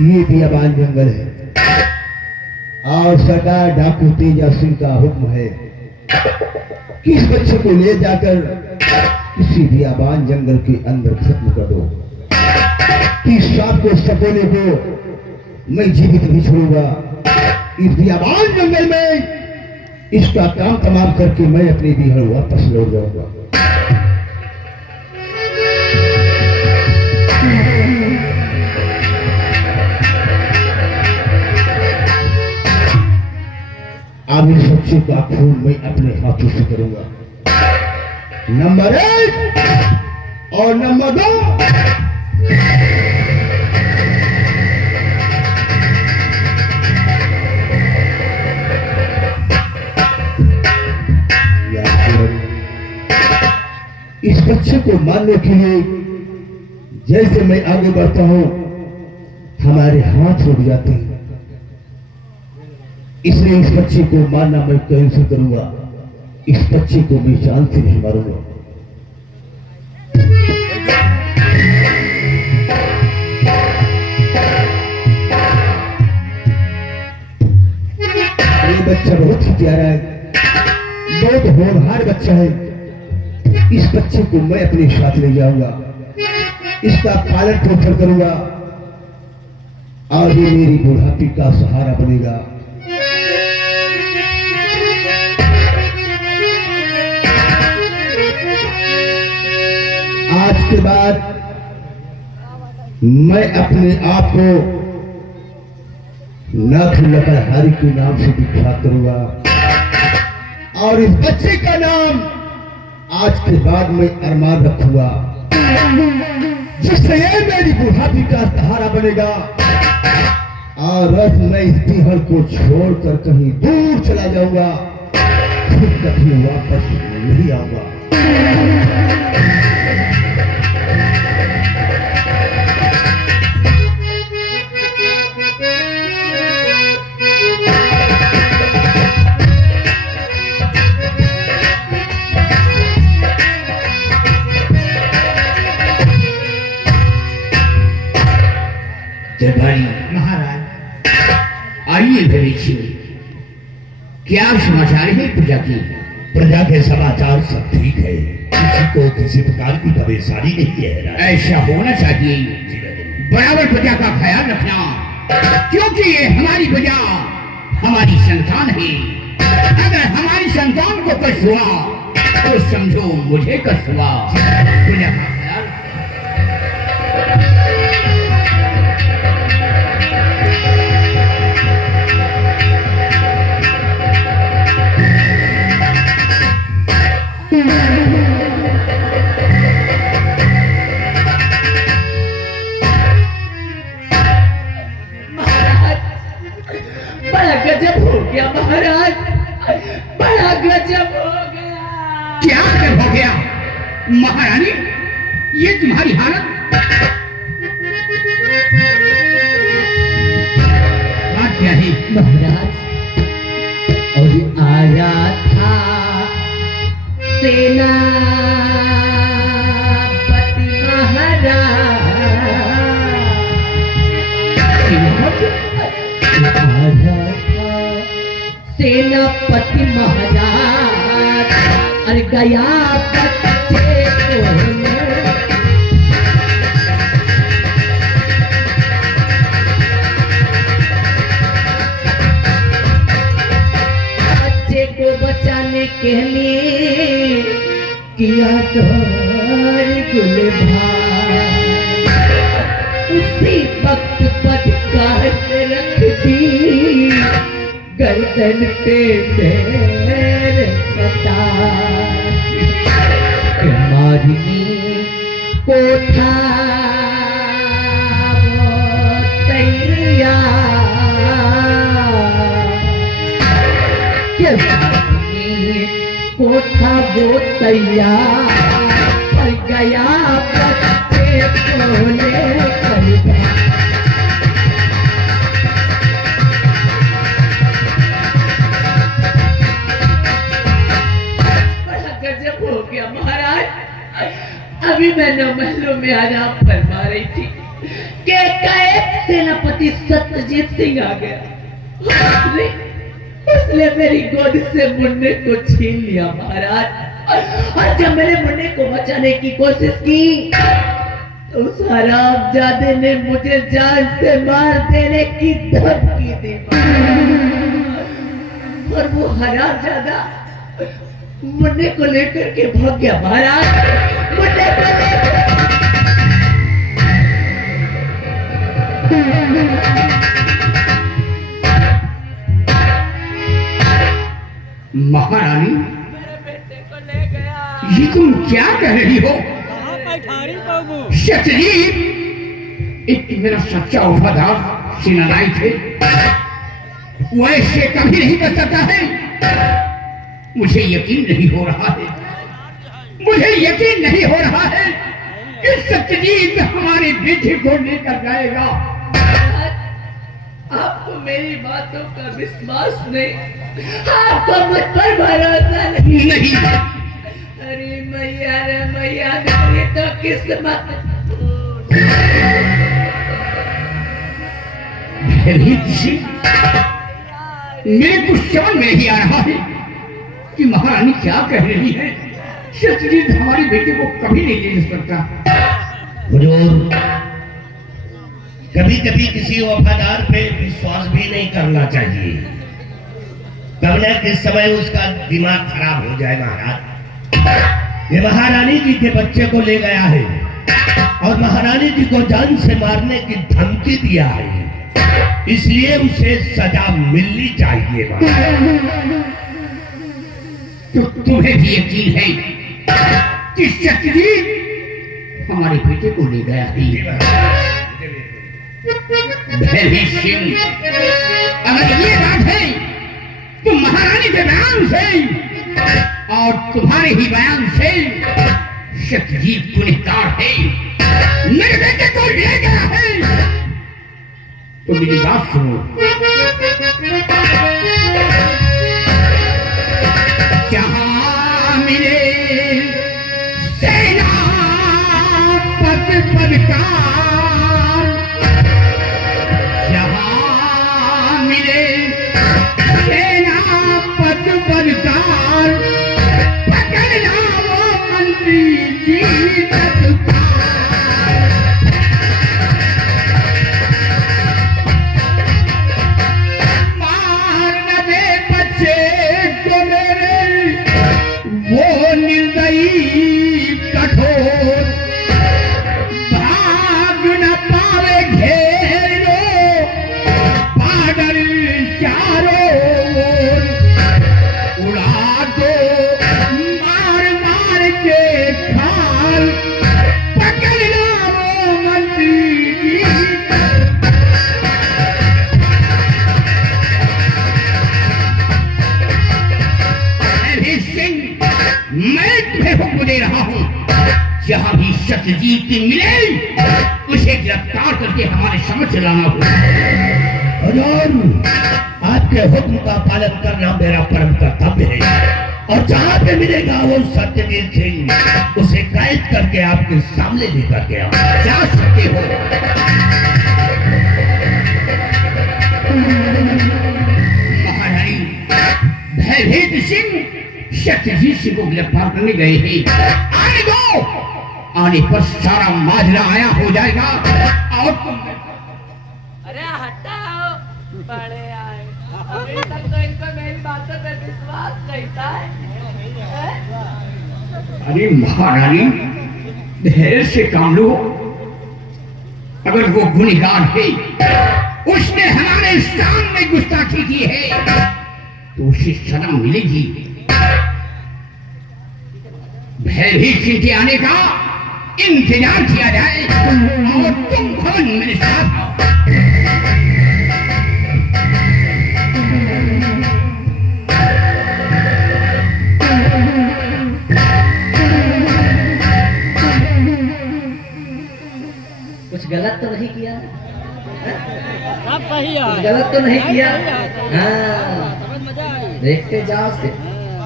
ये बियाबान जंगल है और सरदार डाकू तेजा सिंह का हुक्म है कि इस बच्चे को ले जाकर किसी बियाबान जंगल के अंदर खत्म कर दो। कि सांप को सपोले को मैं जीवित नहीं छोड़ूंगा। इस बियाबान जंगल में इसका काम तमाम करके मैं अपनी बिहड़ वापस लौट जाऊंगा। अब इस बच्चे का खून मैं अपने हाथों से करूंगा। नंबर 1 और नंबर 2 इस बच्चे को मारने के लिए जैसे मैं आगे बढ़ता हूं हमारे हाथ रुक जाते हैं, इसलिए इस बच्चे को मारना मैं कैंसिल करूंगा। इस बच्चे को मैं जान से नहीं मारूंगा। ये बच्चा बहुत ही प्यारा है, बहुत होनहार बच्चा है। इस बच्चे को मैं अपने साथ ले जाऊंगा, इसका पालन पोषण करूंगा और ये मेरी बुढ़ापी का सहारा बनेगा। आज के बाद मैं अपने आप को नाथ लकड़हारी के नाम से विख्यात करूंगा और इस बच्चे का नाम आज के बाद मैं अरमान रखूंगा, जिससे ये मेरी बुढ़ापी का सहारा बनेगा। और अब मैं इस बिहड़ को छोड़कर कहीं दूर चला जाऊंगा, फिर कभी वापस नहीं आऊंगा। दरबारी महाराज, आइए भविष्य क्या समाचार है प्रजा की? प्रजा के समाचार सब ठीक है, किसी को किसी प्रकार की परेशानी नहीं है। ऐसा होना चाहिए, बराबर प्रजा का ख्याल रखना, क्योंकि ये हमारी प्रजा हमारी संतान है। अगर हमारी संतान को कष्ट हुआ तो समझो मुझे कष्ट हुआ। प्रजा का ख्याल महाराज, बड़ा गजब हो गया। क्या गजब हो गया महारानी? ये तुम्हारी हालत बात क्या है महाराज? और आया था सेनापति महाराज, सेनापति महाराज अरे गया बच्चे को बचाने के लिए किया गुलभार, उसी वक्त पटकार रख दी गर्दन पे पैर मारनी को था तैयार, को था वो तैयार पर गया बच्चे को लेकर महाराज। अभी मैं न महलों में आराम फरमा रही थी, कि एकाएक सेनापति सत्यजीत सिंह आ गया। उसने मेरी गोद से मुन्ने को छीन लिया महाराज। और जब मैंने मुन्ने को बचाने की कोशिश की तो उस हरामजादे ने मुझे जान से मार देने की धमकी दी। और वो हरामजादा मुन्ने को लेकर के भाग गया महाराज। मुन्ने को लेकर महारानी, मेरे बेटे को ले गया। ये तुम क्या कह रही हो? सत्यजीत एक मेरा सच्चा वफादार सेनानाई थे, वो ऐसे कभी नहीं कर सकता है। मुझे यकीन नहीं हो रहा है, मुझे यकीन नहीं हो रहा है कि सत्यजीत हमारे बेटे को लेकर जाएगा। आपको मेरी बातों का विश्वास नहीं, आपको मुझ पर भरोसा नहीं। नहीं, अरे मैया रे मैया, मेरी तो किस्मत। भयभीत सिंह, मेरे कुछ समझ में नहीं आ रहा है कि महारानी क्या कह रही है। सत्यजीत हमारे बेटे को कभी नहीं ले सकता। हुजूर, कभी कभी किसी वफादार पे विश्वास भी नहीं करना चाहिए, कब न किस समय उसका दिमाग खराब हो जाए। महाराज, ये महारानी जी के बच्चे को ले गया है और महारानी जी को जान से मारने की धमकी दिया है, इसलिए उसे सजा मिलनी चाहिए। तो तुम्हें भी यकीन है कि सत्यजीत हमारे बेटे को ले गया है? भयभीत सिंह, अगर ये बात है तो महारानी के बयान से और तुम्हारे ही बयान से सत्यजीत गुनहगार है, मेरे बेटे को ले गया है। तो मेरी बात सुनो, जहां मिले सेना पद पदकार, जहां मिले सेना पद पदकार, पकड़ना वो मंत्री जी तत्काल। मार न दे बच्चे को मेरे वो निर्दयी कठोर, भाग न पावे घेर लो बादल चारों ओर, उड़ा दो मार मार के खाल, पकड़ना वो मंत्री जी। भयभीत सिंह, मैं तुम्हें हुक्म दे रहा हूं, जहां भी सत्यजीत मिले उसे गिरफ्तार करके हमारे समक्ष लाना होगा। हुजूर, आपके हुक्म का पालन करना मेरा परम कर्तव्य है, और जहाँ पे मिलेगा वो सत्यजीत सिंह, उसे कैद करके आपके सामने लेकर के आओ। जा सकते हो। महारानी, भयभीत सिंह सत्यजीत सिंह को गिरफ्तार करने गए हैं। आने दो, आने पर सारा माजरा आया हो जाएगा। और तुम अरे हटाओ, बड़े आए। अभी तक तो इनको मेरी बातों पर विश्वास नहीं था। अरे महारानी, धैर्य से काम लो। अगर वो गुनहगार है, उसने हमारे सामने गुस्ताखी की है, तो उसे सजा मिलेगी। भयभीत सिंह के आने का इंतजार किया जाए और तुम भवन मेरे साथ आओ। कुछ गलत तो नहीं किया? सब सही है। कुछ गलत तो नहीं किया? हाँ, समझ मजा आई। देखते जाओ से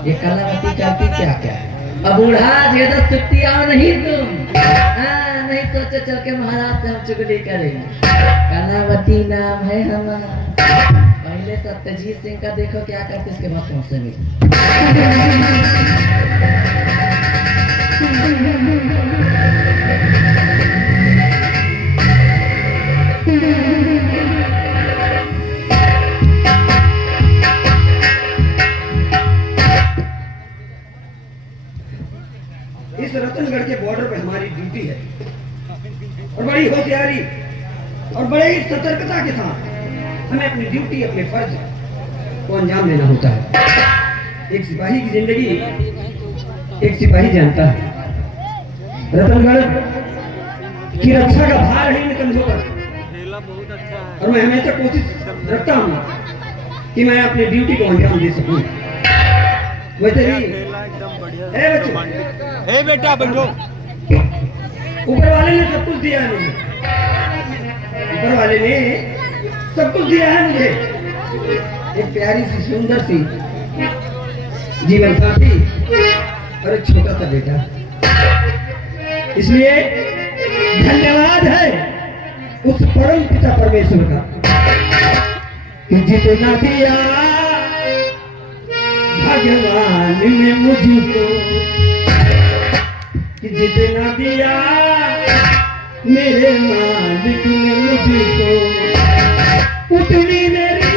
ये कलावती करती क्या क्या है। अब बूढ़ा ज्यादा सुट्टी आओ नहीं तुम। हाँ, नहीं सोचे चल के महाराज से हम चुगली करेंगे। कलावती नाम है हमारा। पहले सत्यजीत सिंह का देखो क्या करते, इसके बाद तुमसे मिले। इस रतनगढ़ के बॉर्डर पे हमारी ड्यूटी है और बड़ी होशियारी और बड़े ही सतर्कता के साथ हमें अपनी ड्यूटी, अपने फर्ज को अंजाम देना होता है। एक सिपाही की जिंदगी एक सिपाही जानता है। रतनगढ़ की रक्षा का भार है इन कंधों पर और मैं हमेशा कोशिश रखता हूँ कि मैं अपनी ड्यूटी को अंजाम दे सकूं। वैसे भी ए बेटा बैठो। ऊपर वाले ने सब कुछ दिया है मुझे, ऊपर वाले ने सब कुछ दिया है मुझे। एक प्यारी सी सुंदर सी जीवन साथी और एक छोटा सा बेटा। इसलिए धन्यवाद है उस परम पिता परमेश्वर का कि जितना दिया भगवान ने मुझको, कि जितना दिया मेरे मालिक ने मुझको, उतनी मेरी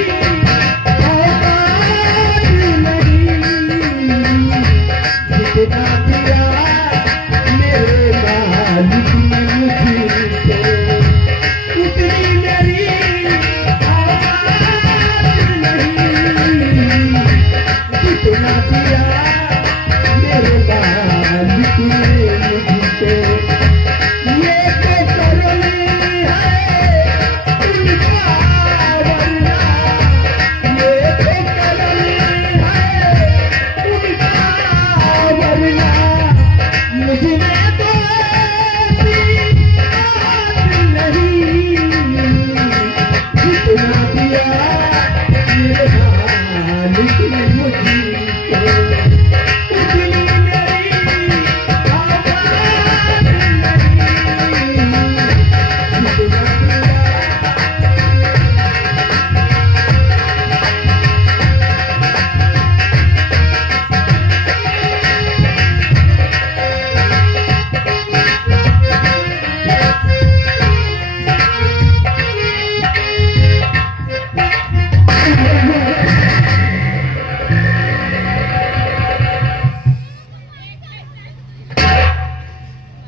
औकात नहीं। जितना दिया मेरे मालिक ने मुझको, उतनी मेरी औकात नहीं। जितना दिया मेरे मालिक ने मुझको, ये तो करनी है उनका वरना, ये तो करनी है उनका वरना, मुझ में तो ऐसी बात नहीं। जितना दिया मेरे मालिक ने मुझको, उतनी मेरी औकात नहीं। जितना दिया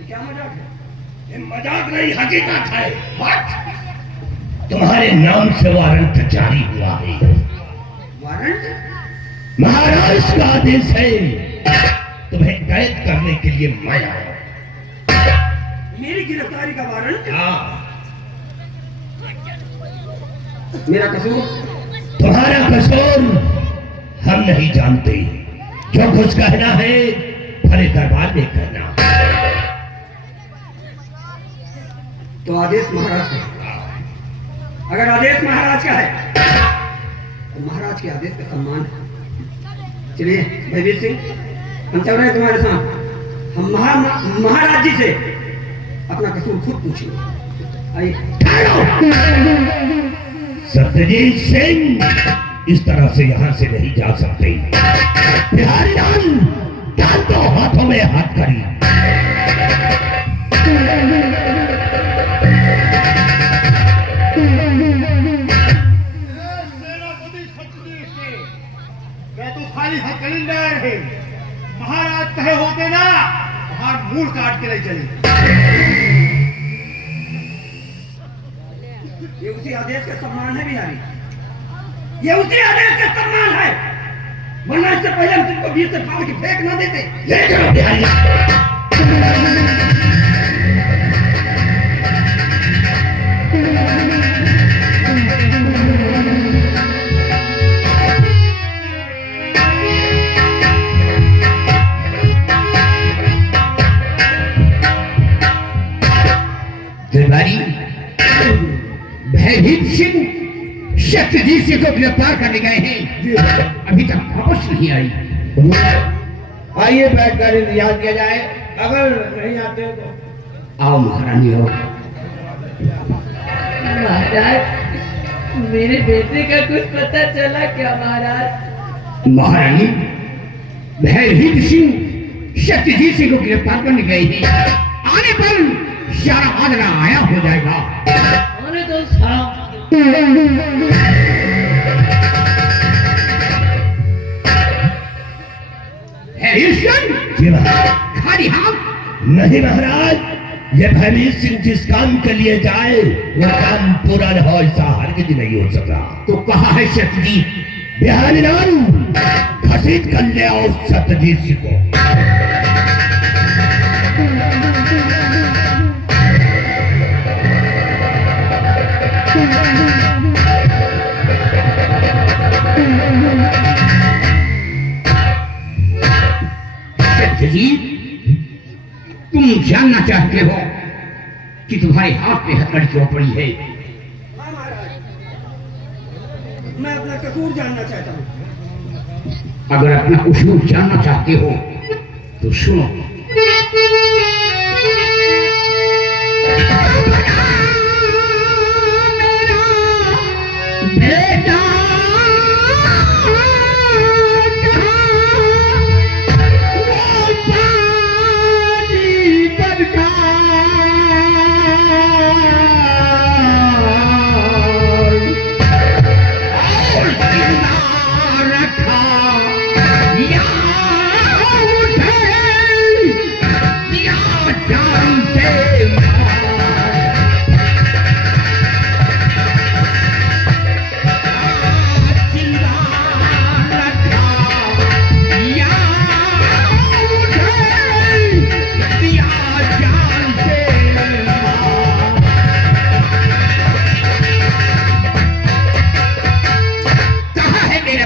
क्या मजाक है? ये मजाक नहीं, हकीकत है। What? तुम्हारे नाम से वारंट जारी हुआ है। वारंट? महाराज का आदेश है, तुम्हें कैद करने के लिए मैं आया। मेरी गिरफ्तारी का वारंट? हाँ, मेरा कसूर? तुम्हारा कसूर हम नहीं जानते। जो कुछ कहना है भरे दरबार में कहना। तो आदेश महाराज का है। अगर आदेश महाराज का है तो महाराज के आदेश का सम्मान है। चलिए भयवीर सिंह, हम चल रहे हैं तुम्हारे साथ। हम महाराज जी से अपना कसूर खुद पूछेंगे। आइए। सत्यजीत सिंह इस तरह से यहाँ से नहीं जा सकते। बिहारी लाल, डाल दो हाथों में हाथ करी। मैं तो खाली हकलिंदर है। महाराज कहे होते ना, बाहर मूल काट के ले चले। ये उसी आदेश का सम्मान है बिहारी, ये उसी आदेश का सम्मान है। वरना इससे पहले हम तुमको बीच से फाड़ के फेंक ना देते। ले चलो बिहारी। बिहारी, भयभीत सिंह सत्यजीत सिंह को गिरफ्तार करने गए हैं, अभी तक वापस नहीं आई। आइए बैठकर इंतजार किया जाए। अगर नहीं आते हो तो आओ महारानी आओ। महाराज, मेरे बेटे का कुछ पता चला क्या महाराज? महारानी, भयभीत सिंह सत्यजीत सिंह को गिरफ्तार करने गए हैं। आने पर सारा माजरा आया हो जाएगा। आने दो सारा। जी महाराज। खाली हाथ नहीं महाराज, ये भयभीत सिंह जिस काम के लिए जाए वो काम पूरा न हो, ऐसा हरगिज नहीं हो सकता। तो कहा है सत्यजीत? बिहारी लाल घसीट कर ले आओ सत्यजीत सिंह को। सत्यजीत, तुम जानना चाहते हो कि तुम्हारे हाथ पे हथकड़ी क्यों पड़ी है? हाँ महाराज, मैं अपना कसूर जानना चाहता हूँ। अगर अपना कसूर जानना चाहते हो तो सुनो।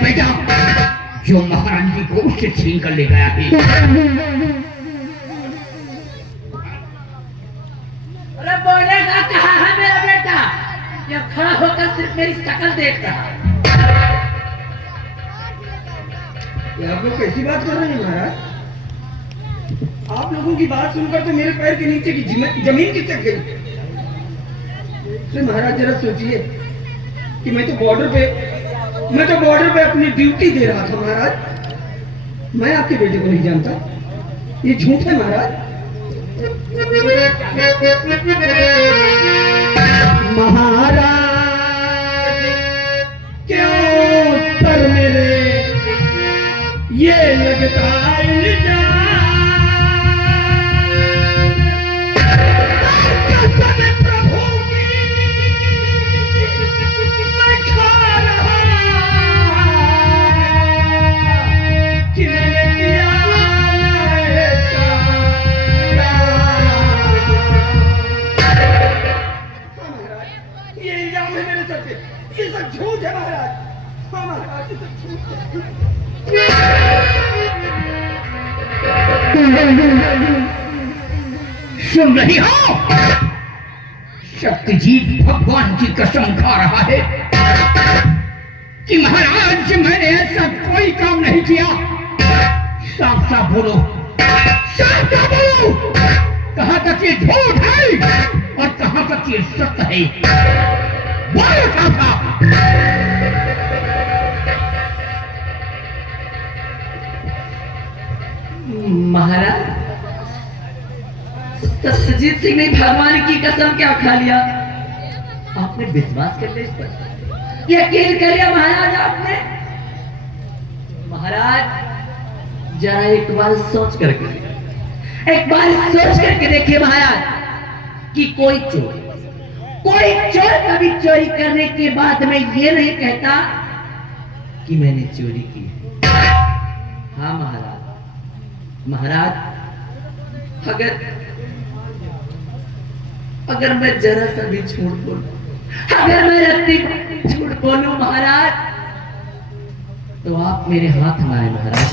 बेटा जो महारानी की गोद से छीन कर ले गया है। अरे बोलेगा कहाँ है मेरा बेटा? ये खड़ा होकर सिर्फ मेरी शक्ल देख रहा। ये आप लोग कैसी बात कर रहे हैं महाराज? आप लोगों की बात सुनकर तो मेरे पैर के नीचे की जमीन खिसक गई। अरे महाराज जरा सोचिए कि मैं तो बॉर्डर पे अपनी ड्यूटी दे रहा था महाराज। मैं आपके बेटे को नहीं जानता, ये झूठ है महाराज। महाराज क्यों सर मेरे ये लगता इल्जाम? कसम प्रभु की मैं खा रहा कि मैंने किया ऐसा। हाँ महाराज, ये इल्जाम है मेरे सर पे, ये सब झूठ है महाराज। हाँ महाराज, ये सब झूठ है। सुन रही हो? सत्यजीत भगवान की कसम खा रहा है कि महाराज मैंने ऐसा कोई काम नहीं किया। साफ साफ बोलो, साफ साफ बोलो, कहां तक ये झूठ है और कहां तक ये सत्य है? बोलो साफ साफ। महाराज, सत्यजीत सिंह ने भगवान की कसम क्या खा लिया? आपने विश्वास कर लिया इस पर, यकीन कर लिया महाराज आपने? महाराज जरा एक बार सोच करके देखिए महाराज कि कोई चोर कभी चोरी करने के बाद में ये नहीं कहता कि मैंने चोरी की। हाँ महाराज, अगर मैं जरा सा भी झूठ बोलूं, अगर मैं रत्ती झूठ बोलूं महाराज, तो आप मेरे हाथ में आए महाराज।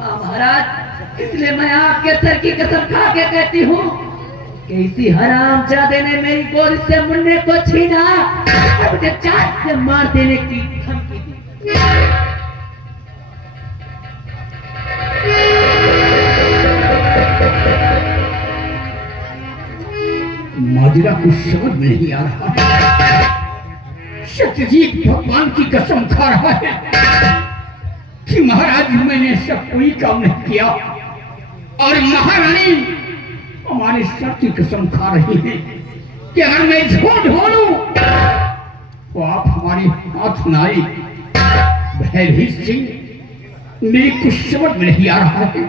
हाँ महाराज, इसलिए मैं आपके सर की कसम खा के कहती हूँ कि इसी हरामजादे ने मेरी गोद से मुन्ने को छीना और मुझे चाट से मार देने की धमकी दी। माजरा कुछ समझ में नहीं आ रहा। सत्यजीत भगवान की कसम खा रहा है कि महाराज मैंने सब कोई काम नहीं किया, और महारानी हमारे सर की कसम खा रही है कि अगर मैं झूठ बोलूं तो आप हमारे हाथ न आए। भयभीत सिंह, मेरी कुछ समझ में नहीं आ रहा है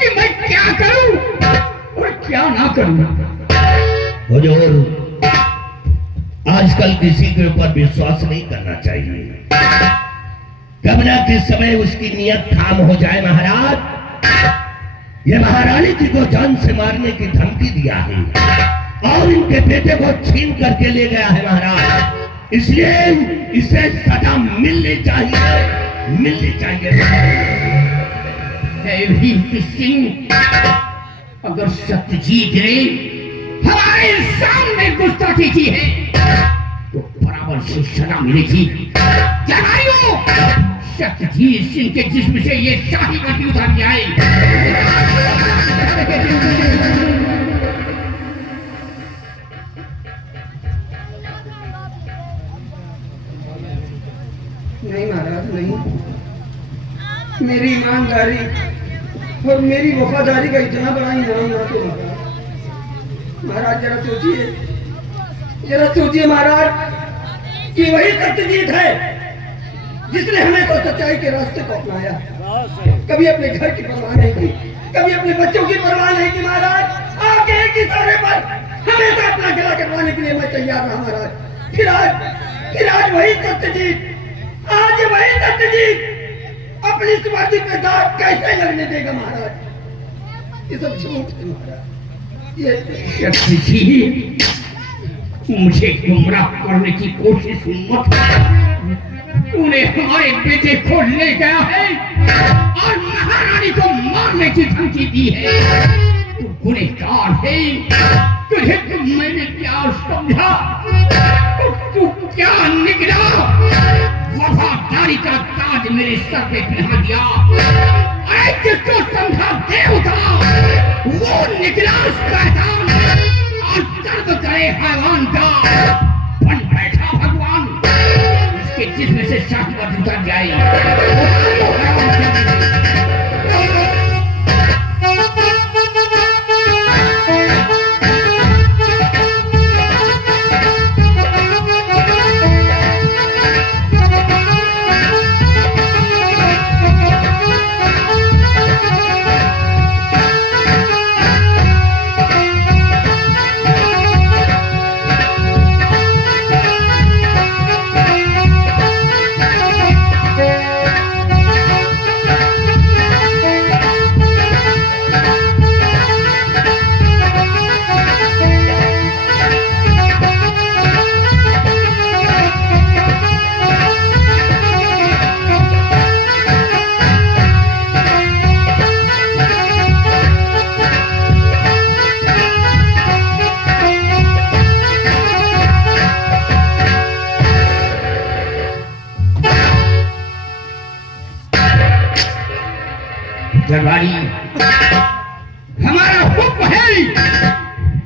कि मैं क्या करूं और क्या ना करूं। हुजूर, आजकल किसी के ऊपर विश्वास नहीं करना चाहिए। कब ना किस समय उसकी नियत काम हो जाए। महाराज, ये महारानी जी को जान से मारने की धमकी दिया है और इनके बेटे को छीन करके ले गया है महाराज, इसलिए इसे सजा मिलनी चाहिए, मिलनी चाहिए। भयभीत सिंह, अगर सत्यजीत ने हमारे सामने गुस्ताखी की है तो बराबर से सजा मिलेगी। जनाइयो, सत्यजीत सिंह के जिस्म से ये शाही वर्दी उतार जाए। नहीं महाराज, नहीं। मेरी ईमानदारी और मेरी वफादारी का इतना बड़ा इनाम ना तो महाराज, जरा सोचिए महाराज कि वही सत्यजीत है जिसने हमें तो सच्चाई के रास्ते को अपनाया। कभी अपने घर की परवाह नहीं की, कभी अपने बच्चों की परवाह नहीं की। महाराज, आपके एक इशारे पर हमेशा अपना गला कटवाने के लिए मैं तैयार रहा महाराज। फिर आज वही सत्यजीत, आज वही सत्यजीत अपनी इस वर्दी पे दाग कैसे लगने देगा महाराज? ये सब झूठ है महाराज। ये सत्यजीत, मुझे गुमराह करने की कोशिश मत कर। तूने हमारे बेटे को ले गया है और महारानी को मारने की धमकी दी है। तू गुनहगार है। तुझे तो मैंने क्या समझा, तू क्या निकला? वफादारी का ताज मेरे सर पे पहना दिया, जिसको समझा देवता वो निकला शैतान, और दर्द करे हैवान का बन बैठा भगवान। इसके जिस्म से शाही वर्दी उतर जाए। दरबारी, हमारा हुक्म है,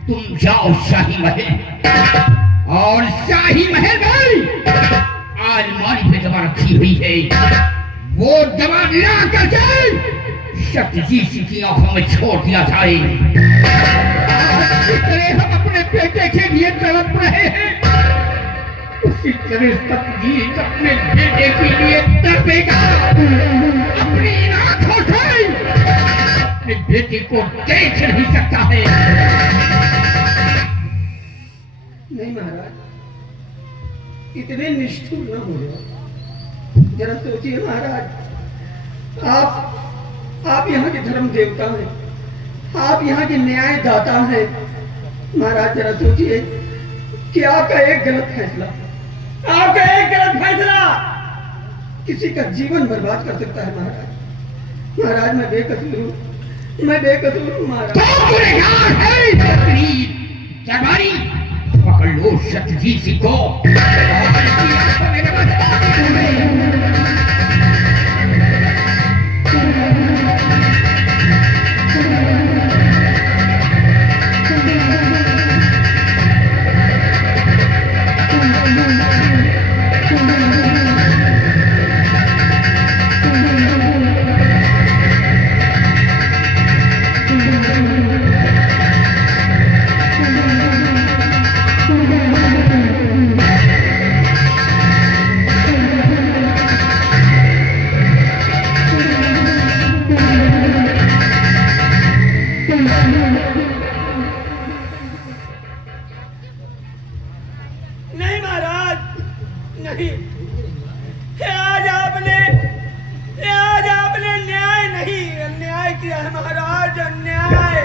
तुम जाओ शाही महल, और शाही महल में अलमारी पे दवा रखी हुई है, वो दवा ला करके सत्यजीत सिंह की आंखों में छोड़ दिया जाए। जिस तरह हम अपने बेटे के लिए तड़प रहे हैं, उसी तरह सत्यजीत अपने बेटे के लिए तड़पेगा। अपनी आंखों से अपने बेटे को देख नहीं सकता है। नहीं महाराज, इतने निष्ठुर न हो जाओ। जरा सोचिए महाराज, आप यहाँ के धर्म देवता हैं, आप यहाँ के न्याय दाता हैं। महाराज जरा सोचिए कि आपका एक गलत फैसला किसी का जीवन बर्बाद कर सकता है। महाराज मैं बेकसूर हूँ महाराज। दरबारी, पकड़ लो सत्यजीत सिंह को। नहीं, आज आपने न्याय नहीं, अन्याय किया है महाराज, अन्याय।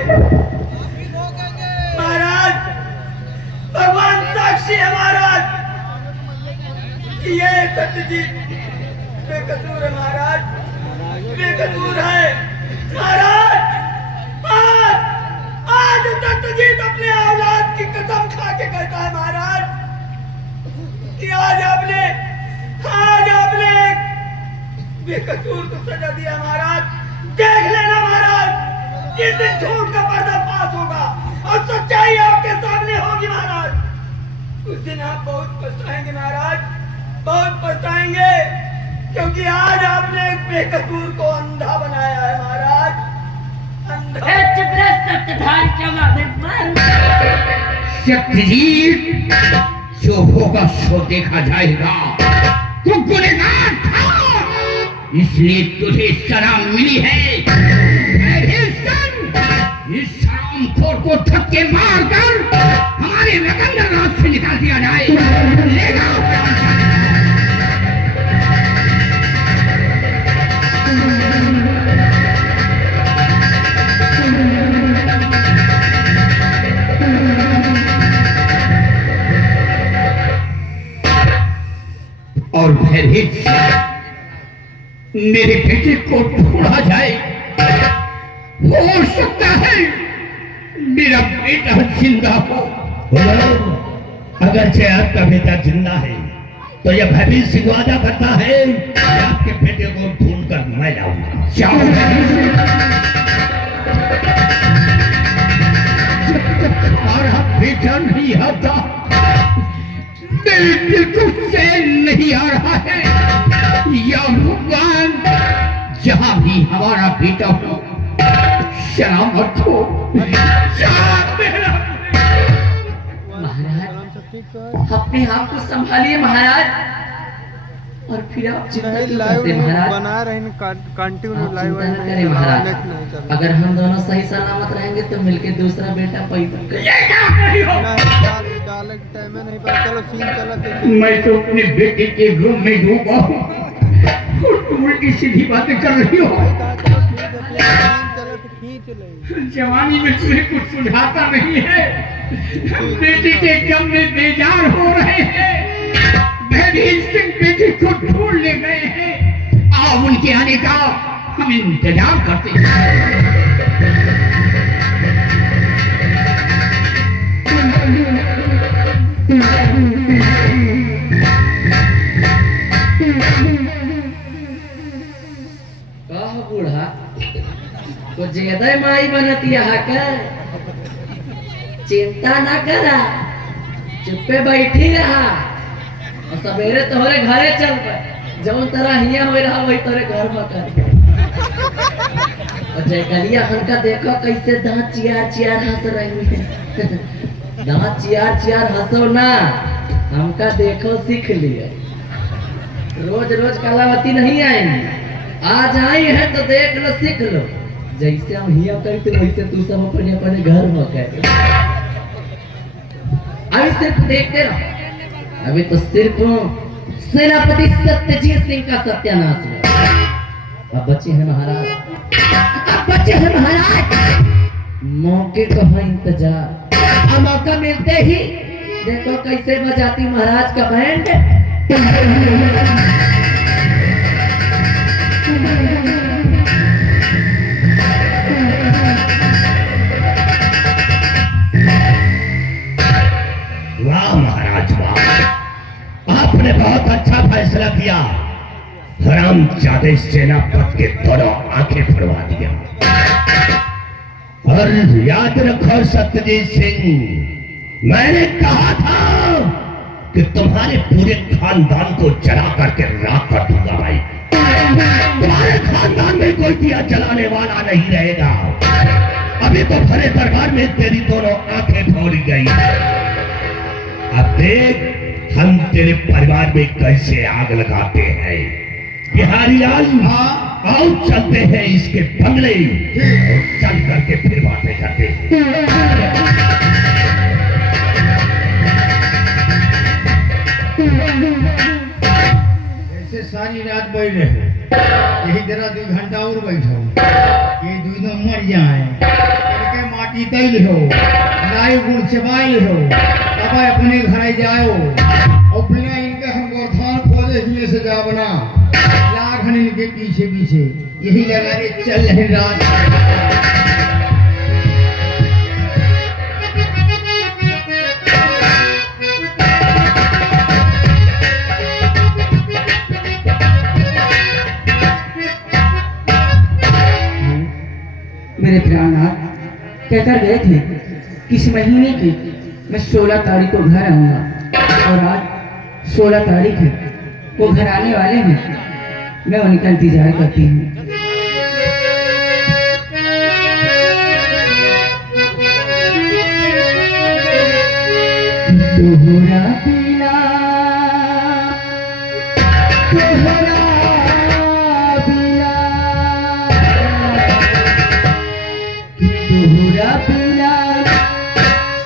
महाराज, भगवान साक्षी है महाराज, ये सत्यजीत बेकसूर है महाराज, बेकसूर है महाराज। आज सत्यजीत अपने औलाद की कसम खा के कहता है महाराज कि आज आपने बेकसूर को सजा दिया महाराज। देख लेना महाराज, जिस दिन झूठ का पर्दाफाश होगा और सच्चाई आपके सामने होगी महाराज, उस दिन आप बहुत पछताएंगे महाराज, बहुत पछताएंगे, क्योंकि आज आपने एक बेकसूर को अंधा बनाया है महाराज, अंधा। चुप रह सत्यधारी, क्या मार सत्यजीत, जो होगा सो देखा जाएगा। तू गुनहगार था, इसलिए तुझे सजा मिली है। इस हरामखोर को धक्के मारकर हमारे वतन राज से निकाल दिया जाए। ले जाओ। और भयभीत मेरे बेटे को ढूंढा जाए। हो सकता है मेरा बेटा जिंदा हो। अगर आपका बेटा जिंदा है तो यह भयभीत सिंह वादा करता है कि आपके बेटे को ढूंढकर मैं लाऊंगा। जाओ। हमारा बेटा नहीं आता, मेरे दिल को चैन नहीं आ रहा है। या भगवान, जहां भी हमारा बेटा हो सलामत हो। महाराज, अपने आप को संभालिए महाराज, और फिर आप चिंता क्यों करते महाराज? बना रहे हैं कंटिन्यू आप लाइव चिंता न करें महाराज, अगर हम दोनों सही सलामत रहेंगे तो मिलके दूसरा बेटा पैदा करेंगे। डाले टाइम में नहीं पता। चलो सीन चला देखिए। मैं तो अपने बेटे के रूम में डूबा हूँ और तुम उल्टी सीधी बातें कर रही हो। चलो तो खींच ले। जवानी में तुम्हें कुछ सुझाता नहीं है। बेटे के गम में बेजार हो रहे हैं। भयभीत सिंह बेटे को ढूंढ ले गए हैं। आओ, उनके आने का हम इंतजार करते हैं। कहो बूढ़ा, तो ज्यादा माई बनतिया है, चिंता ना करा, चुप्पे बैठी रहा और सवेरे तोहरे घरे चल पे, जौन तरह हिया हो रहा वही तोरे घर में कर। और जयकलिया हल्का देखो कैसे दांत चियार चियार हंस रही है। दांत चियार चियार हंसो ना, हमका देखो सीख लिया। रोज रोज कलावती नहीं आएंगी, आज आई है तो देख लो, सीख लो। जैसे हम हिया करते वैसे तू सब अपने अपने घर में कर। अभी सिर्फ देखते रहो, अभी तो सिर्फ सेनापति सत्यजीत सिंह का सत्यानाश हुआ। अब बच्चे हैं महाराज, अब बच्चे हैं महाराज, मौके का है इंतजार। अब मौका मिलते ही देखो कैसे बजाती महाराज का बैंड। वाह महाराज वाह, आपने बहुत अच्छा फैसला किया। हरामजादे सेनापति के दोनों आंखें फड़वा दिया। और याद रखो सत्यजीत सिंह, मैंने कहा था कि तुम्हारे पूरे खानदान को जला करके राख कर दूंगा भाई। तुम्हारे खानदान में कोई दिया जलाने वाला नहीं रहेगा। अभी तो भरे दरबार में तेरी दोनों आंखें फोड़ी गई। अब देख हम तेरे परिवार में कैसे आग लगाते हैं। बिहारी लाल, आओ चलते हैं इसके बंगले और चल करके फिर बातें करते हैं। सारी रात बैठ रहे यही जरा 2 घंटा और बैठो ये दोनों मर जाए करके माटी दैल हो लाई गुड़ चबाइल हो तब अपने घर जाओ और बिना इनके हम गोथान खोजे हुए से जावना लाखन इनके पीछे पीछे यही लगा के चल रहे रात। मेरे प्राणनाथ कहकर गए थे कि इस महीने की मैं 16 तारीख को घर आऊंगा और आज 16 तारीख है, वो घर आने वाले हैं, मैं उनका इंतजार करती हूँ। तोहरा बिना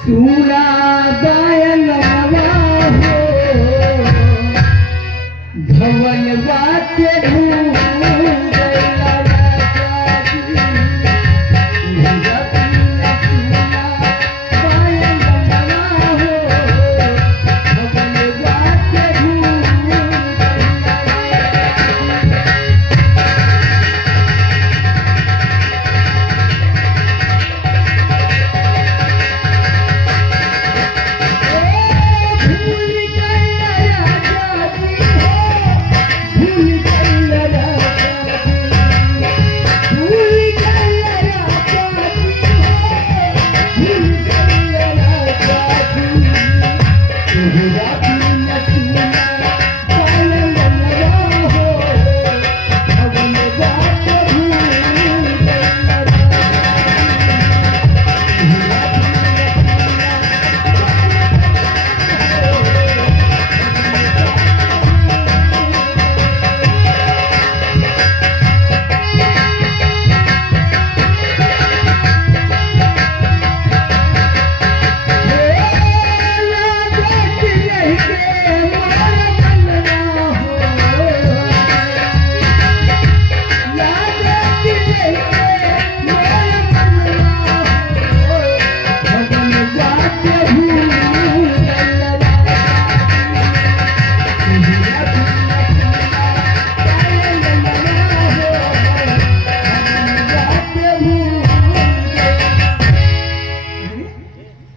सूरा बायनवा हो भवनवा के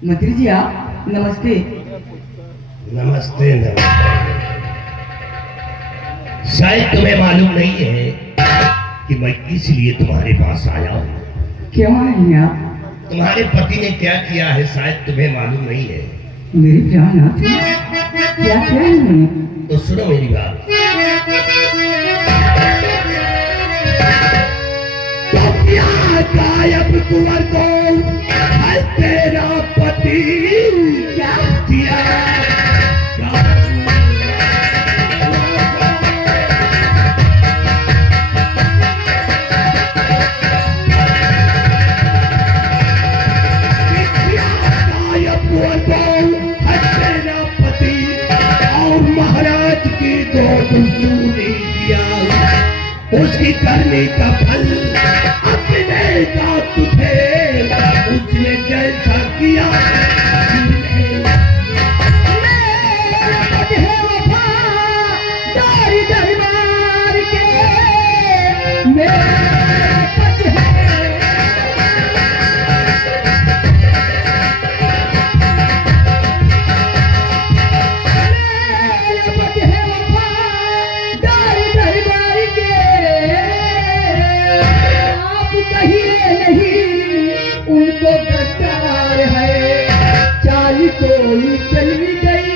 मंत्री जी आप नमस्ते। नमस्ते नमस्ते। शायद तुम्हें मालूम नहीं है कि मैं किस लिए तुम्हारे पास आया हूँ। क्यों आए हैं आप? तुम्हारे पति ने क्या किया है शायद तुम्हें मालूम नहीं है। मेरे प्राणनाथ क्या किया है उन्होंने? तो सुनो मेरी बात। तो क्या गायब कुंवर को है तेरा पति क्या किया? उसकी करने का फल अपने का तुझे उसने जैसा किया दरबार के कोई चली गई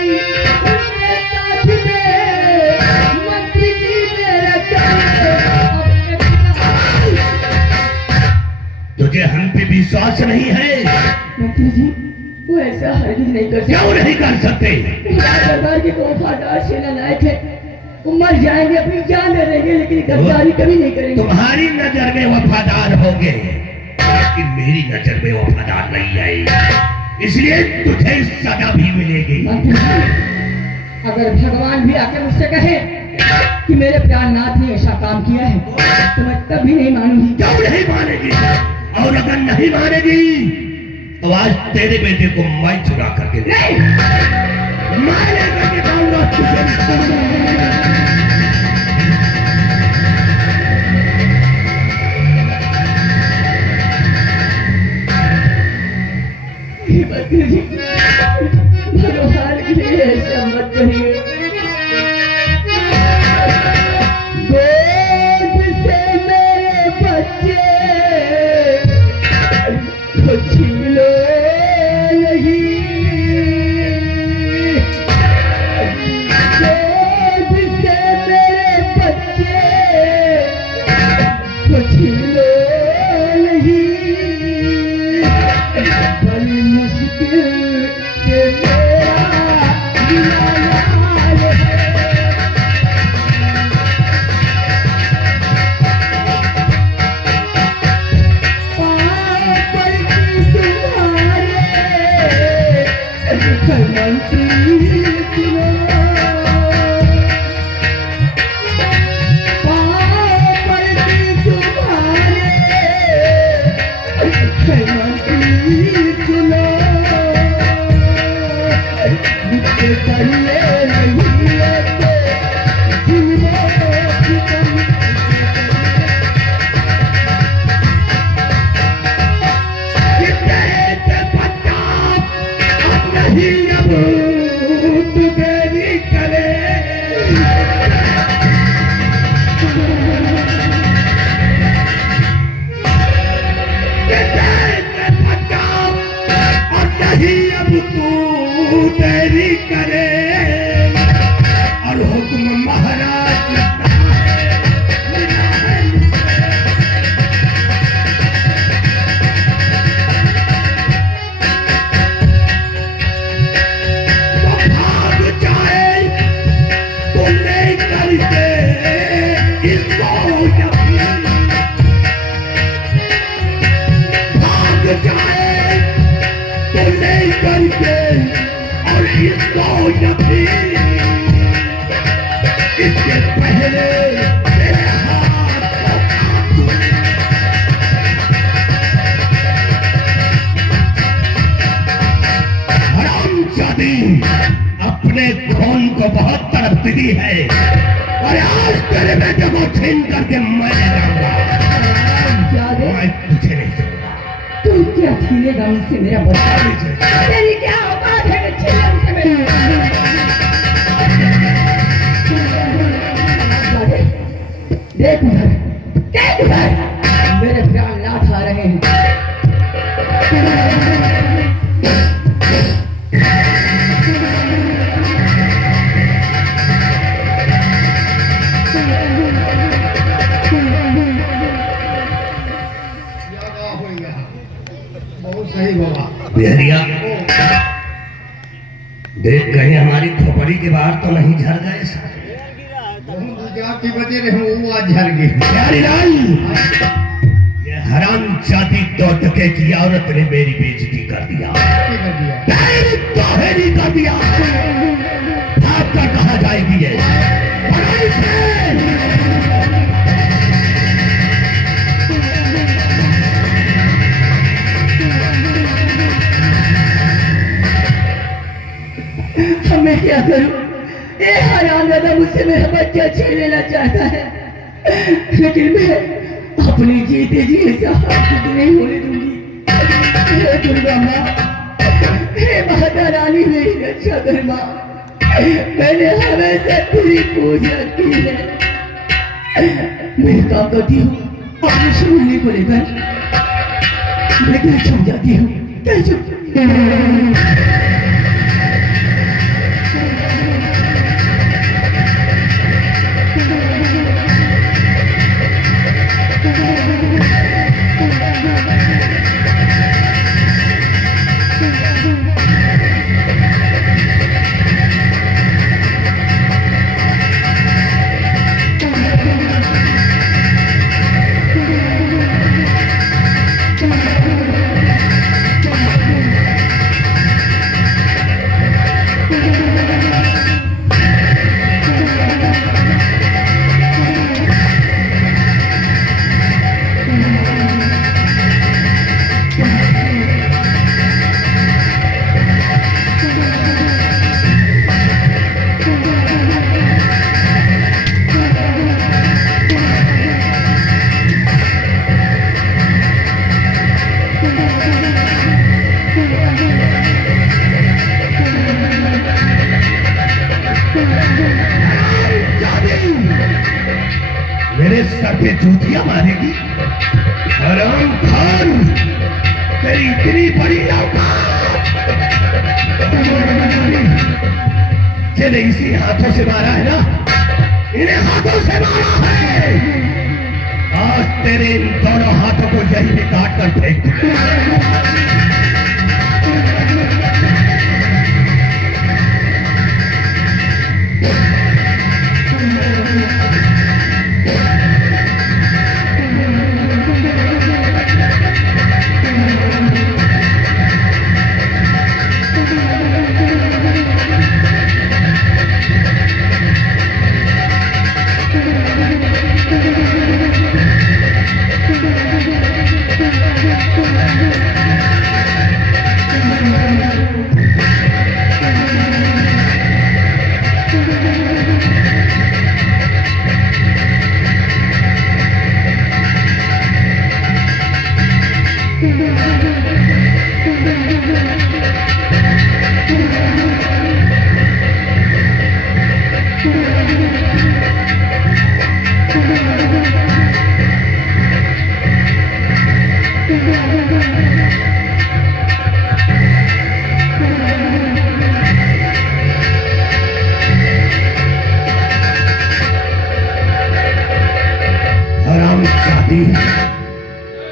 मंत्री जी मेरा तुझे हम पे विश्वास नहीं है? मंत्री जी वो ऐसा हरगिज नहीं कर सकते। क्यों नहीं कर सकते? दरबार के वफादार सेनानायक है, वो मर जाएंगे अपनी जान दे देंगे लेकिन गद्दारी कभी नहीं करेंगे। तुम्हारी नजर में वफादार होंगे लेकिन मेरी नजर में वफादार नहीं आएगी, इसलिए तुझे सजा भी मिलेगी। अगर भगवान भी आके मुझसे कहे कि मेरे प्राणनाथ ने ऐसा काम किया है तो मैं तभी नहीं मानूंगी। क्यों नहीं मानेगी? और अगर नहीं मानेगी तो आज तेरे बेटे को मैं चुरा करके नहीं मारे करके जाऊंगा तुझे। मंत्री जी, भगवान के लिए ऐसा मत करिए। गोद से मेरे बच्चे को छीन लो नहीं, गोद से मेरे बच्चे को छीन लो नहीं, बड़ी मुश्किल से मेरा जिया है। पापड़ की तुम्हारे मंत्री सुनो, पापड़ की तुम्हारे मंत्री सुनो, मुझे करने नहीं आते जुल्मों की कमी। तेरी करे और हुक्म महाराज भाग जाए तो ले करके इसको भाग जाए तो ले करके और इसको इसके पहले मेरे हाथ को काट दूं। हरामजादी अपने खून को बहुत तड़पती है और आज तेरे बेटे को छीन करके मैं ले जाऊंगा। मैं तुझे नहीं छोड़ूंगा। तू क्या छीनेगा मुझसे मेरा बच्चा? तेरी क्या औकात है कि छीने मुझसे मेरा? देख उधर मेरे प्राणनाथ आ रहे हैं। बहुत सही बाबा। बिहरिया देख कहीं हमारी खोपड़ी के बाहर तो नहीं झड़ गए सारे। की वजह रहे वो आज झड़ गई। प्यारी लाल, ये हरामजादी 2 टके की औरत ने मेरी बेइज्जती कर दिया, मेरी तोहरी कर दिया। भाग कर कहा जाएगी ये? पढ़ाई से मैं क्या करूं? ये हरामजादा मुझसे मेरा बच्चा छीन लेना चाहता है, लेकिन मैं अपनी जीते जी ऐसा हाथ नहीं होने दूंगी। हे दुर्गा माँ, हे माता रानी, मेरी रक्षा कर माँ। मैंने हमेशा तेरी पूजा की है। मैं काम करती हूँ अपने सुनने को लेकर, मैं घर छूट जाती हूँ। पे जूतियां मारेगी? हराम खान, तेरी इतनी बड़ी औकात! चले इसी हाथों से मारा है ना, इन्हें हाथों से मारा है। आज तेरे इन दोनों हाथों को यही में काट कर फेंक दूंगा।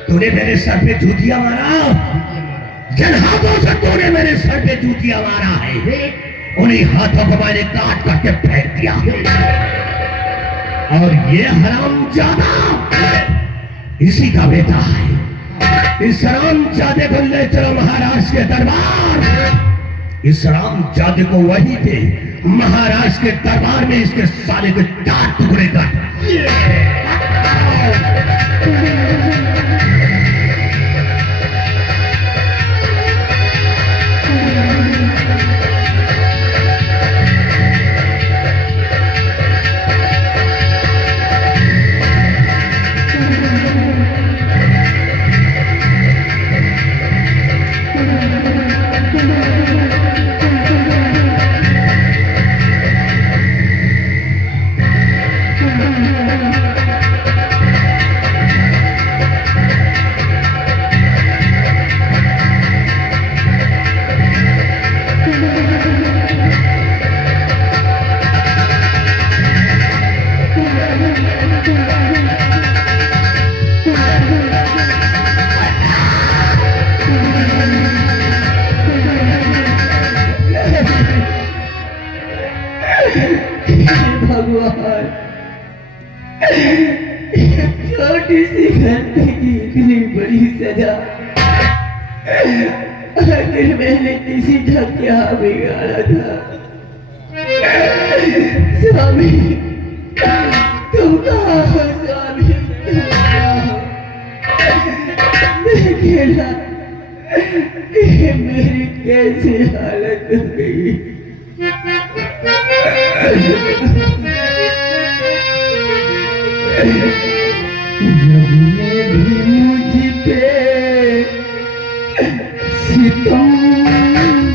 तूने मेरे सर पे जूतियां मारा, जिन हाथों से तूने मेरे सर पे जूतियां मारा है, उन्हीं हाथों को मैंने काट करके फेंक दिया। और ये हरामजादा इसी का बेटा है। इस हरामजादे को ले चलो महाराज के दरबार। इस हरामजादे को वहीं पे महाराज के दरबार में इसके साले को 4 टुकड़े कर। भगवान, छोटी सी घंटे की इतनी बड़ी सजा, आखिर मैंने किसी का क्या बिगाड़ा था? स्वामी तुम कहाँ हो? स्वामी देखिए ना, ये मेरी कैसी हालत हो गई। जब ने भी मुझ पे सितम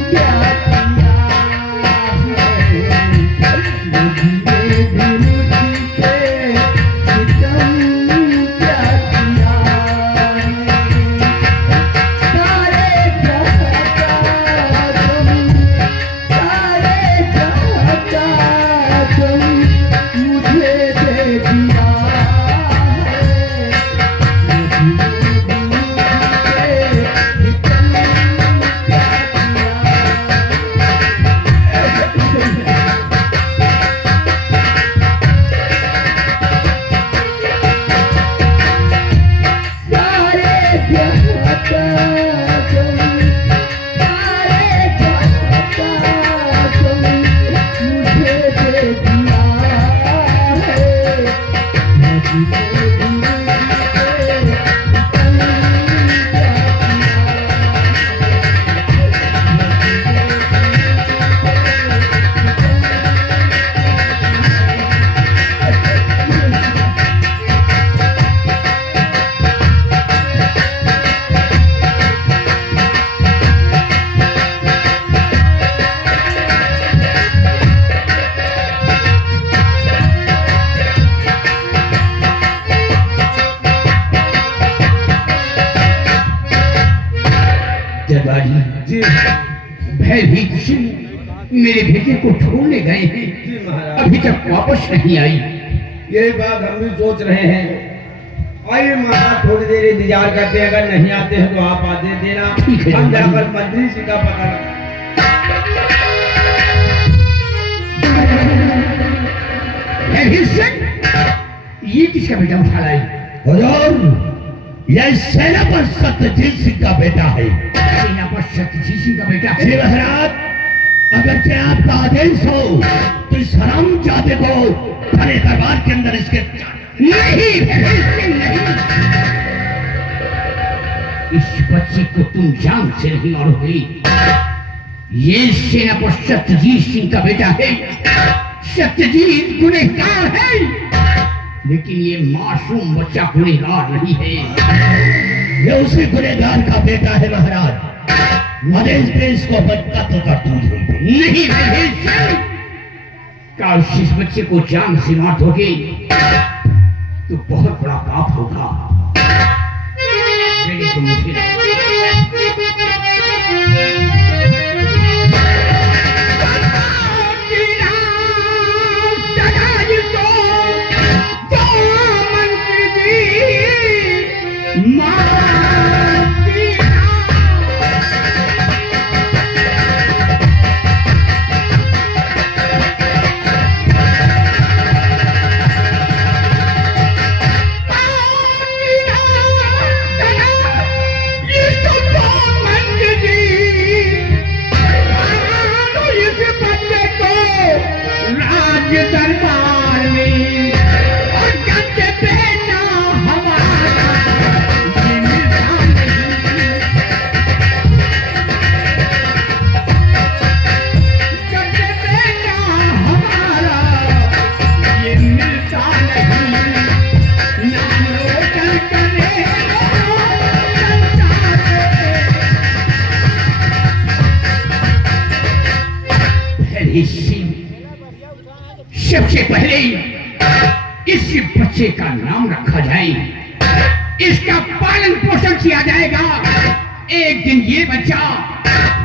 क्या किया है, जब ने भी मुझ पे सितम क्या किया है, सारे जहाँ का तुम, सारे जहाँ का तुम मुझे दे दिया। भीख सिंह मेरे बेटे को छोड़ने गए हैं, जी महाराज, अभी तक वापस नहीं आई। यही बात हम भी सोच रहे हैं। आइए महाराज, थोड़ी देर इंतजार करते हैं, अगर नहीं आते हैं तो आप आते देना, ठीक है। हम जाकर मंत्री जी का पता है भीख सिंह, ये किसका बेटा उठा लाई? हुजूर, यह सेनापति सत्यजीत सिंह का बेटा है। सेनापति सत्यजीत सिंह का बेटा जी है। महाराज, अगर से आपका आदेश हो तो इस हरामजादे को थाने दरबार के अंदर इसके नहीं भीख सिंह, नहीं, इस बच्चे को तुम जान से नहीं मारोगे। ये सेनापति सत्यजीत सिंह का बेटा है। सत्यजीत गुनहगार है, लेकिन ये मासूम बच्चा गुनहगार नहीं है। ये उसी गुनहगार का बेटा है महाराज। आदेश पे इसको कत्ल कर दूंगी। नहीं भीख सिंह, काश इस बच्चे को जान से मार दोगे तो बहुत बड़ा पाप होगा। बेटे को मुझे दरबार में और गद्दे पे ना हमारा ये मिलता नहीं, गद्दे पे ना हमारा ये मिलता नहीं, नाम रोशन करे भीख सिंह, सबसे पहले इस बच्चे का नाम रखा जाए, इसका पालन पोषण किया जाएगा। एक दिन ये बच्चा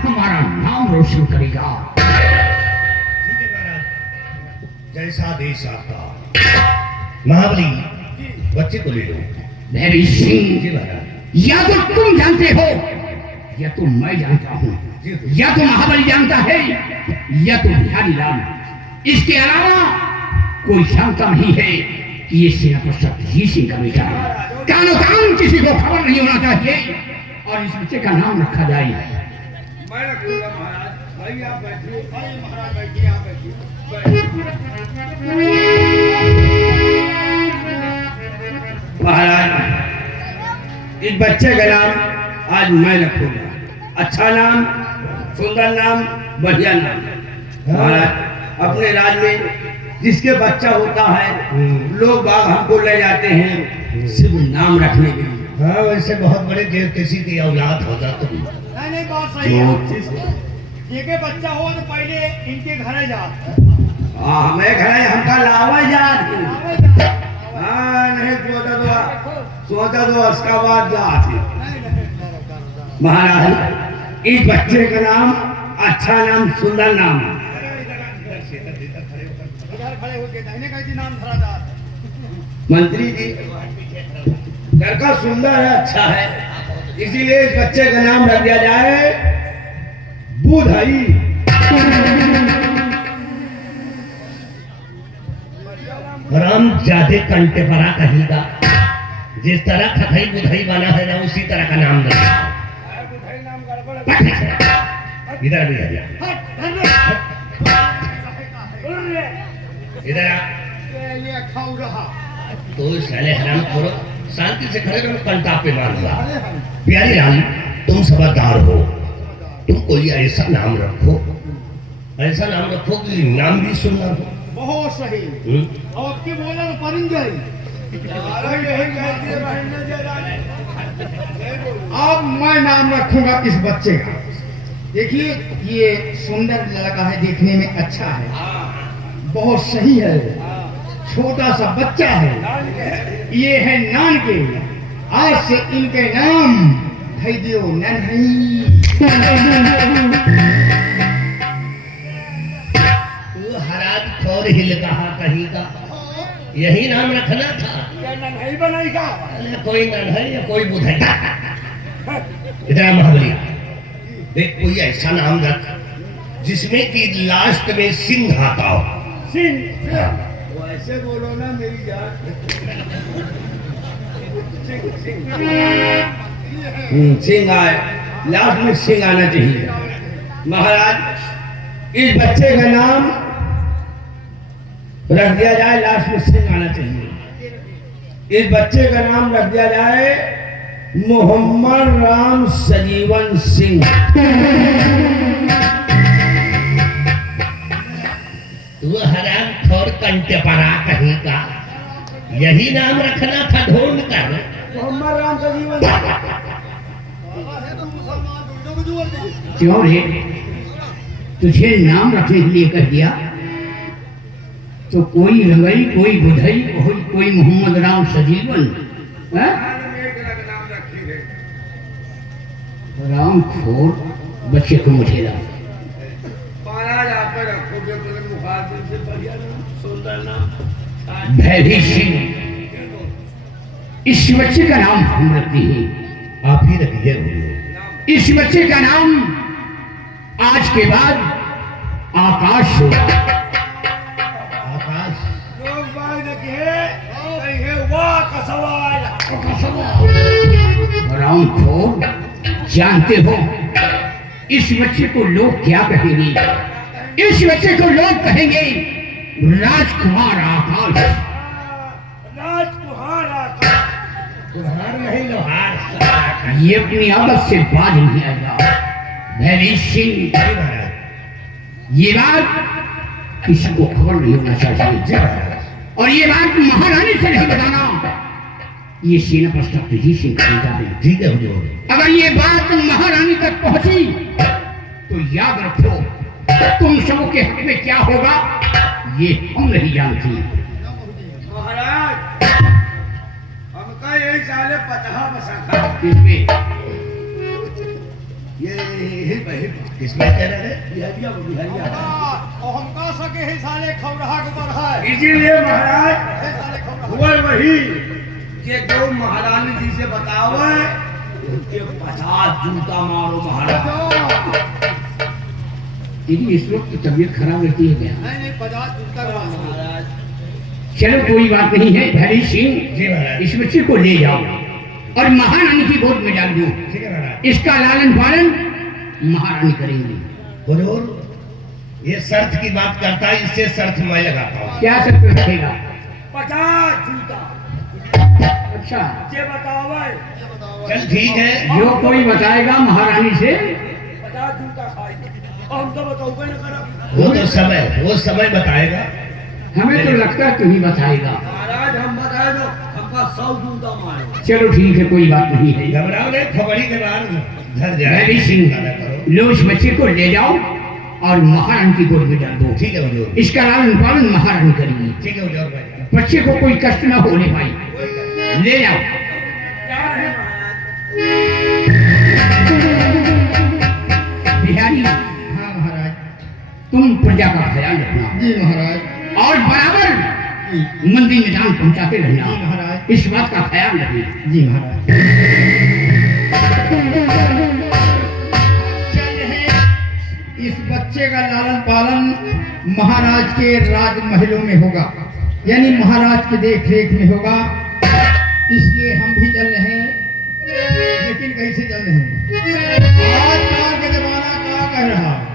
हमारा नाम रोशन करेगा। ठीक है महाराज, जैसा आदेश आपका। महाबली, बच्चे को ले लो। भैरी सिंह, जी महाराज। या तो तुम जानते हो या तो मैं जानता हूँ, या तो महाबली जानता है या तो बिहारी लाल। इसके अलावा कोई जानता नहीं है कि ये सेनापति सत्यजीत सिंह का बेटा है। कानो कान किसी को खबर नहीं होना चाहिए और इस बच्चे का नाम रखा जाए। मैं रखूंगा महाराज। भाई आप बैठिए, भाई महाराज बैठिए, आप बैठिए। महाराज, इस बच्चे का नाम आज मैं रखूंगा। अच्छा नाम, सुंदर नाम, बढ़िया नाम। महाराज, अपने राज में जिसके बच्चा होता है लोग बाग हमको ले जाते हैं सिर्फ नाम रखने के लिए। हाँ, वैसे बहुत बड़े देव किसी की औलाद होता तो नहीं बात सही है। एक बच्चा हो तो पहले इनके घर जा। हमें घर हमका लावा याद नहीं सोचा दो उसका बाद जा। महाराज, इस बच्चे का नाम अच्छा नाम, सुंदर नाम। नाम धरा जा। मंत्री जी, लड़का सुंदर है, अच्छा है, इसीलिए इस बच्चे का नाम रख दिया जाए बुधई। राम ज्यादा कंटे परा कहेगा। जिस तरह खथई बुधई बना है ना, उसी तरह का नाम रखा। इधर भी आ जा। इधर आ। खाऊ रहा तो साले हराम करो, शांति से खड़े रहो, कंटा पे मार ला। प्यारी लाल, तुम समझदार हो, तुम कोई ऐसा नाम रखो, ऐसा नाम रखो कि नाम भी सुनना हो। बहुत सही। और की बोला तो परिंदे। अब मैं नाम रखूंगा इस बच्चे का। देखिए, ये सुंदर लड़का है, देखने में अच्छा है, बहुत सही है, छोटा सा बच्चा है। ये है नान के। आज से इनके नाम धई दियो नन्ही। हिल कहा कहीं का, यही नाम रखना था। नहीं बनाएगा। अरे कोई नन्हई या कोई बुधई। इधर महाबली, देख कोई ऐसा नाम रख जिसमें कि लास्ट में सिंह आता हो। सिंह। हाँ। वो ऐसे बोलो ना मेरी जान। सिंह आए, लास्ट में सिंह आना चाहिए। महाराज इस बच्चे का नाम रख दिया जाए, लास्ट में सिंह आना चाहिए। इस बच्चे का नाम रख दिया जाए मोहम्मद राम सजीवन सिंह। वो हराम खोर कंटेपरा कहीं का, यही नाम रखना था ढूंढ कर। मोहम्मद राम सजीवन। क्यों रे, तुझे नाम रखने के लिए कह दिया तो कोई रंगई, कोई बुधई, कोई मोहम्मद राम सजीवन, राम खोर बच्चे को मुझे ला। भैरी सिंह, इस बच्चे का नाम हम रखते हैं। आप ही रखिए हुजूर। इस बच्चे का नाम आज के बाद आकाश होगा। आकाश। राम खोर, जानते हो इस बच्चे को लोग क्या कहेंगे? इस बच्चे को लोग कहेंगे राजकुमार आकाश। लोहार नहीं, लोहार। ये अपनी आदत से बाज नहीं आएगा। भैरी सिंह, ये बात किसी को खबर नहीं होना चाहिए, और ये बात महारानी से नहीं बताना। ये सेना प्रस्ताव जी सिंह खरीदा है। ठीक है हुजूर। अगर ये बात महारानी तक पहुंची तो याद रखो, तुम सबों के हक में क्या होगा ये हम नहीं जानती। महाराज हमका यही साले पतहा बसा इसमें ये किसमें कह रहे थे? बिहारिया और हम कह सके ही साले खौरहा के बढ़ा है। इसीलिए महाराज हुआ वही कि जो महारानी जी से बताओ उनके 50 जूता मारो महाराज। यदि इस वक्त तबीयत खराब रहती है क्या? नहीं 50 जूता महाराज चलो कोई बात नहीं है। भैरी सिंह, जी महाराज। इस बच्चे को ले जाओ और महारानी की गोद में डाल दो। ठीक है महाराज। इसका लालन पालन महारानी करेंगी। हुजूर, ये शर्त की बात करता है, इससे शर्त मैं लगाता हूँ। क्या शर्त रखेगा? 50 जूता अच्छा, जे बताओ चल ठीक है। जो कोई बताएगा महारानी से 50 जूता खाएंगे। और हम तो बताओगे ना करा। वो समय बताएगा। हमें तो लगता है तू ही बताएगा। महाराज हम बताए दो हमका 100 जूता मारो। चलो ठीक है, कोई बात नहीं है। घबराओ नहीं, खबरी के बाद घर जाए। भैरी सिंह, लो इस बच्चे को ले जाओ और महारानी की गोद में डाल दो। ठीक है हुजूर। इसका लालन पालन महारानी करेंगी। ठीक है हुजूर भाई। बच्चे को कोई कष्ट न होने पाए, ले जाओ। क्या है महाराज? बिहारी, हाँ महाराज। तुम प्रजा का ख्याल रखना जी महाराज। और बराबर मंदिर में दान पहुंचाते जी रहना। महाराज। इस बात का ख्याल रखना। जी महाराज। इस बच्चे का लालन पालन महाराज के राजमहलों में होगा, यानी महाराज के देख रेख में होगा। इसलिए हम भी चल रहे हैं, लेकिन कैसे चल रहे हैं? आजकल के जमाना क्या कह रहा है?